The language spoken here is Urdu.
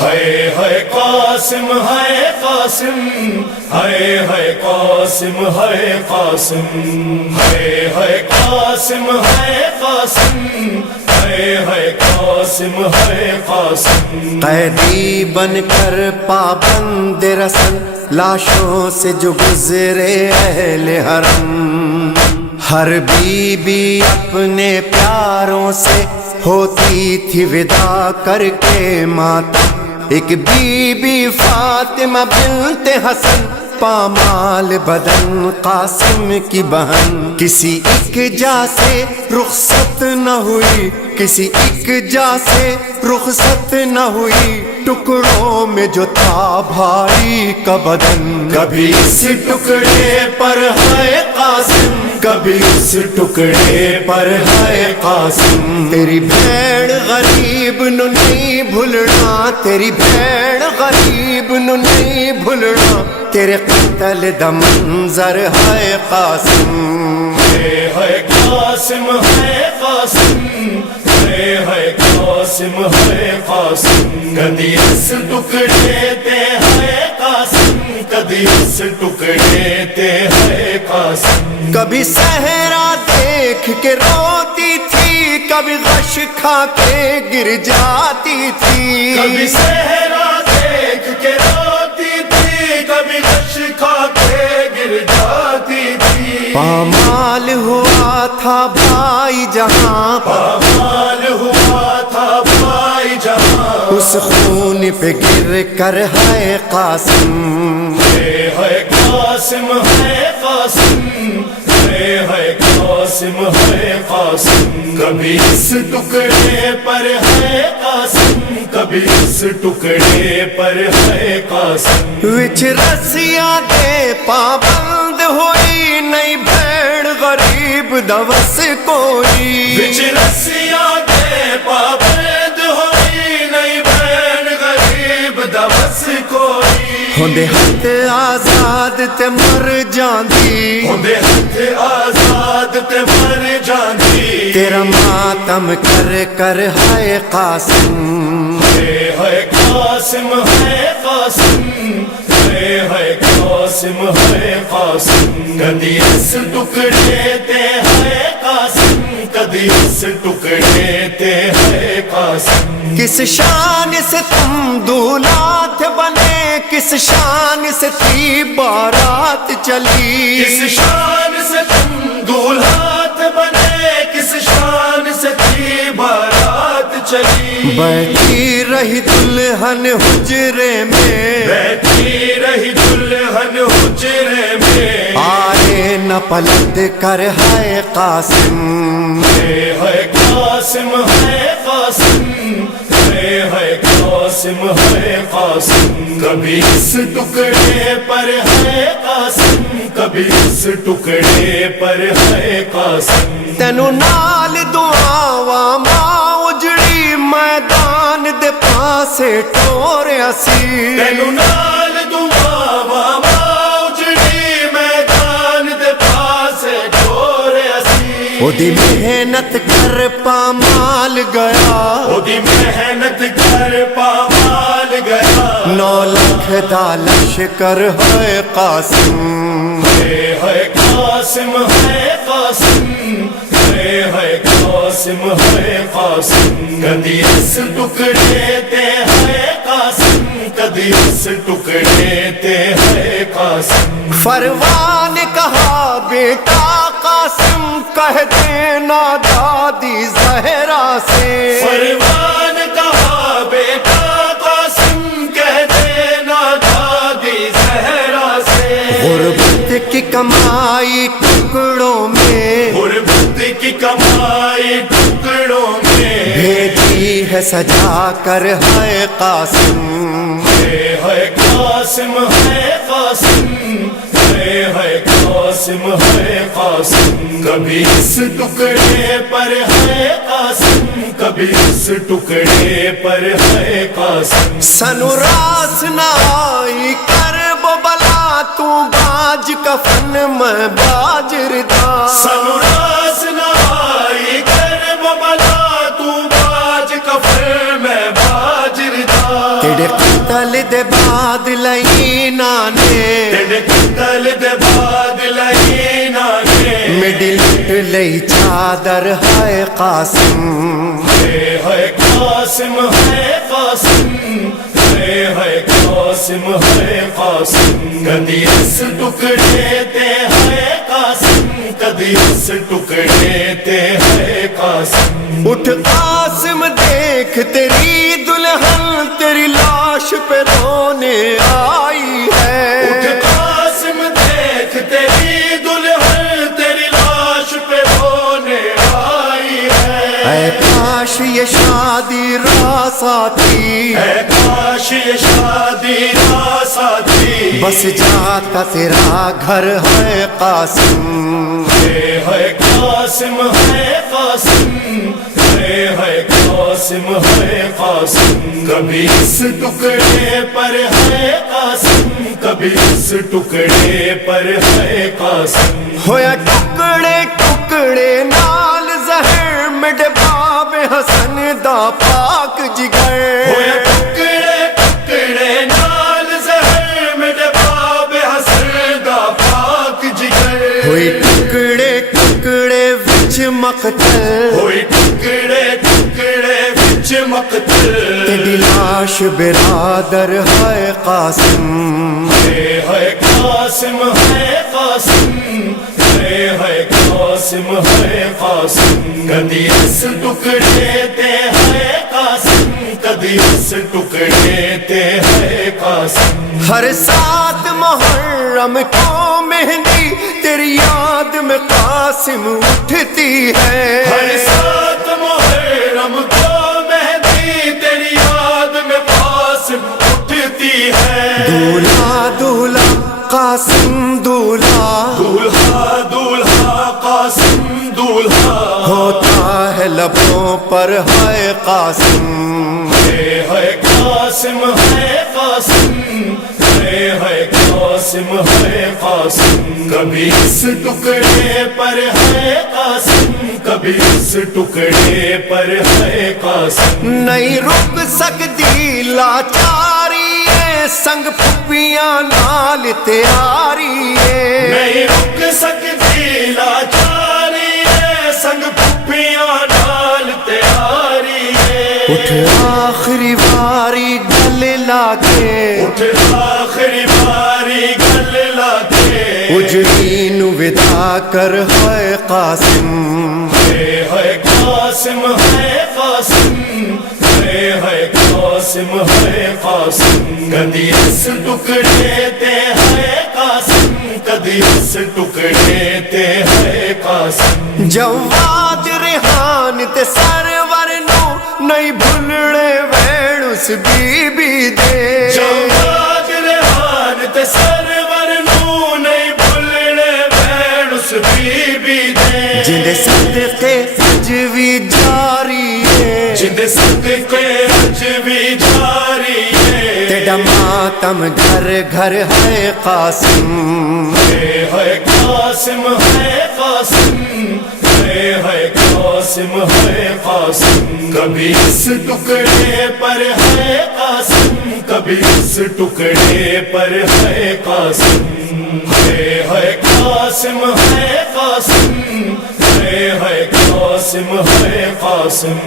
ہے قاسم ہے قاسم ہے قاسم ہے قاسم ہے قاسم ہے قاسم ہے قاسم ہے قاسم قیدی بن کر پابند رسن لاشوں سے جو گزرے اہل حرم، ہر بی بی اپنے پیاروں سے ہوتی تھی ودا کر کے ماتم۔ ایک بی بی فاطمہ بنت حسن پامال بدن قاسم کی بہن، کسی ایک جا سے رخصت نہ ہوئی، کسی ایک جا سے رخصت نہ ہوئی، ٹکڑوں میں جو تھا بھائی کا بدن۔ کبھی اس ٹکڑے پر ہے قاسم، کبھی اس ٹکڑے پر ہے قاسم۔ تیری بھیڑ غریب نو نہیں بھولنا، تیری بھیڑ غریب نو نہیں بھولنا، تیرے قتل دا منظر ہے قاسم۔ ہے قاسم ہے قاسم ہے قاسم ہے قاسم، کبھی اس ٹکڑے تے ہے قاسم، کبھی اس ٹکڑے تے ہے قاسم۔ کبھی صحرا دیکھ کے روتی تھی، کبھی غش کھا کے گر جاتی تھی، کبھی صحرا دیکھ کے روتی تھی، کبھی غش کھا کے گر جاتی تھی۔ پامال ہوا تھا بھائی جہاں، پامال ہوا تھا بھائی جہاں، اس خون پہ گر کر ہے قاسم۔ ہے قاسم ہے قاسم ہے قاسم ہے قاسم، کبھی اس ٹکڑے پر ہے قاسم، کبھی اس ٹکڑے پر ہے قاسم۔ وچ رسیاں دے پابند ہوئی، نئی بھیڑ غریب دوس کوئی، وچ رسیاں دے پابند ہوئی، نئی بھیڑ غریب دوس کوئی۔ ہوندے ہاتھ آزاد تے مر جاندی، ہوندے ہاتھ آزاد تے مر جاندی، تیرا ماتم کر کر ہے قاسم۔ ہے قاسم ہے قاسم ہے قاسم ہے قاسم، کبھی اس ٹکڑے تے ہے قاسم، کبھی اس ٹکڑے تے ہے قاسم۔ کس شان سے تم دولات بنے، کس شان سے تھی بارات چلی، کس شان سے تم دولہات بنے، کس شان سے تھی بارات چلی۔ بیٹھی رہی دلہن حجرے میں، بیٹھی رہی دلہن حجرے میں، آئے نہ پلٹ کر ہے قاسم۔ ہے قاسم ہے قاسم ہے قاسم ہے قاسم، کبھی اس ٹکڑے پر ہے قاسم، کبھی اس ٹکڑے پر ہے قاسم۔ تینو نال دعاواں ماں اجڑی، میدان دے پاسے ٹوریا سی، تینو نال دعاواں ماں اجڑی، میدان دے پاسے ٹوریا سی۔ او دی محنت کر پامال گیا، او دی محنت کر پامال گیا، 9 لاکھ دا لشکر ہے قاسم۔ ہے قاسم ہے قاسم ہے قاسم ہے قاسم، کبھی اس ٹکڑے تے ہے قاسم، کبھی اس ٹکڑے تے ہے قاسم۔ فروان کہا بیٹا قاسم کہہ دینا دادی زہرا سے، فروان کہا بیٹا قاسم کہہ دینا دادی زہرا سے۔ غربت کی کمائی ٹکڑوں میں، غربت کی کمائی ٹکڑوں میں، بھیجی ہے سجا کر ہے قاسم۔ ہے قاسم ہے قاسم ہے قاسم ہے قاسم، کبھی اس ٹکڑے پر ہے قاسم، کبھی اس ٹکڑے پر ہے قاسم۔ سنوراس نہ آئی کرب بلا، تو باج کفن میں باج ردا، سنوراس نہ آئی کرب بلا، تو باج کفن میں باج ردا، تیرے قتل دے بعد لئینانے تیرے قتل دے بعد لئینانے مڈلٹ لئی چادر ہے قاسم ہے قاسم ہے قاسم ہے قاسم ہے قاسم کدی اس ٹکڑے تے ہے قاسم کدی اس ٹکڑے تے ہے قاسم اٹھ قاسم دیکھ تیری دلہن تیری لاش پہ رونے آئی ہے اٹھ قاسم دیکھ تیری دلہن تیری لاش پہ رونے آئی ہے اے کاش یہ شادی راس آتی اے کاش یہ شادی راس آتی بس جاتا تیرا گھر ہے قاسم ہے قاسم ہے قاسم ہے قاسم ہے قاسم کبھی اس ٹکڑے پر ہے قاسم کبھی اس ٹکڑے پر ہے قاسم ہویا ٹکڑے ٹکڑے نال زہر مڈ باب حسن دا پاک جگر ہویا ٹکڑے ٹکڑے نال زہر میرے باب حسن دا پاک جگر ہوئی ٹکڑے ٹکڑے وچ مقتل ہوئی ٹکڑے ٹکڑے وچ مقتل تیری لاش برادر ہے قاسم ہے قاسم ہے قاسم ہے قاسم ہے قاسم کدی اس ٹکڑے تے ہے قاسم کدی اس ٹکڑے تے ہے قاسم ہر سات محرم کو مہندی تیری یاد میں قاسم اٹھتی ہے ہر سات محرم کو مہندی تیری یاد میں قاسم اٹھتی ہے دولہا دولہا قاسم دولہا دولہا دولہا قاسم دولہا ہوتا ہے لبوں پر ہے قاسم ہے قاسم ہے قاسم ہے قاسم ہے قاسم کبھی اس ٹکڑے پر ہے قاسم کبھی اس ٹکڑے پر ہے قاسم نہیں رک سکتی لاچاری ہے سنگ پھپیاں نال تیاری ہے نہیں رک سکتی لاچاری ہے سنگ پھپیاں نال تیاری ہے اٹھ آخری باری گل لا کے اٹھ آخری باری گل لا کے اجڑی نو ودا کر ہے قاسم ہے قاسم ہے قاسم ہے قاسم ہے قاسم کدی اس ٹکڑے تے ہے قاسم کدی اس ٹکڑے تے ہے قاسم جواد ریحان تے سرور نو نہیں بھولنے وین اس بی بی دے جواد ریحان تے سرور نو نہیں بھولنے وین اس بی بی دے جندے صدقے اج بھی جاری ہے جندے صدقے اج بھی جاری ہے تیرا ماتم گھر گھر ہے قاسم ہے قاسم ہے قاسم ہے قاسم ہے قاسم کبھی اس ٹکڑے پر ہے قاسم کبھی اس ٹکڑے پر ہے قاسم ہے قاسم ہے قاسم ہے قاسم ہے قاسم